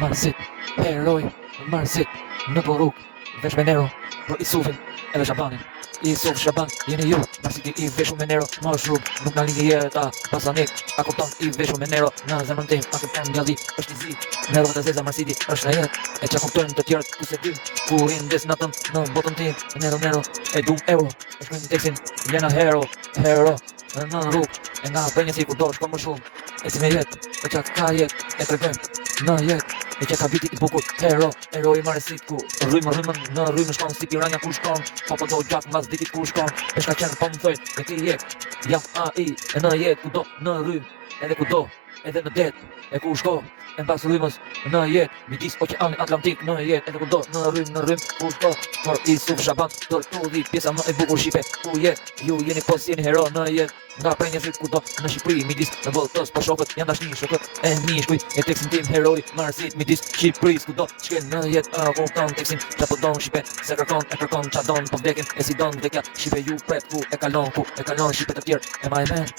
Marsit, heroj, Marsit, në poruk, vesh me Nero, për Isufin edhe Shabanin. Isuf, Shaban, jeni ju, Marsiti i veshur me Nero, më shrub, nuk na lindi jeta, pasanik, a kupton i veshur me Nero, në zemrën tim, a kupton ngjalli, është i zi, Nero dhe Zeza Marsiti, është në jetë, e qa kuptojnë të tjerët, ku se dy, ku indes natën, në botën tim, Nero, e dum euro, e shkrim tekstin, jena hero, në rrug, e nga bënjë si ku do shko më shumë, e si me jetë, e qa ka jetë, e tregojmë, në jetë, e që ka viti i bukur, heroi Marsit ku rrymën, në rrymën shkon si piranja ku shkon, po do gjak mbas ditit ku shkon, e shka qenë po më thojnë, e ti jek, jam AI, e në jet kudo, në rrymë, edhe kudo, edhe në det, e ku shko, e mbas rrymës, në jet, midis oqeanit Atlantik, në jet, edhe kudo, në rrymë, ku shko, por Isuf Shaban, Tortulli, pjesa më e bukur Shqipe, ku jet, ju jeni pos jeni hero në jet, nga prenjësit kudo, në Shqipëri, midis në botës, po shokët, janë dashni, shokët, e mishkuj, e tekstin tim, heroi, Marsit, midis Shqipëris, kudo, shken në jet, a kupton tekstin, qa po don Shqipe, se kërkon, qa don, po vdekin, e si don vdekja, Shqipe ju pret, ku e kalon Shqipe të tjerë, e ma e men.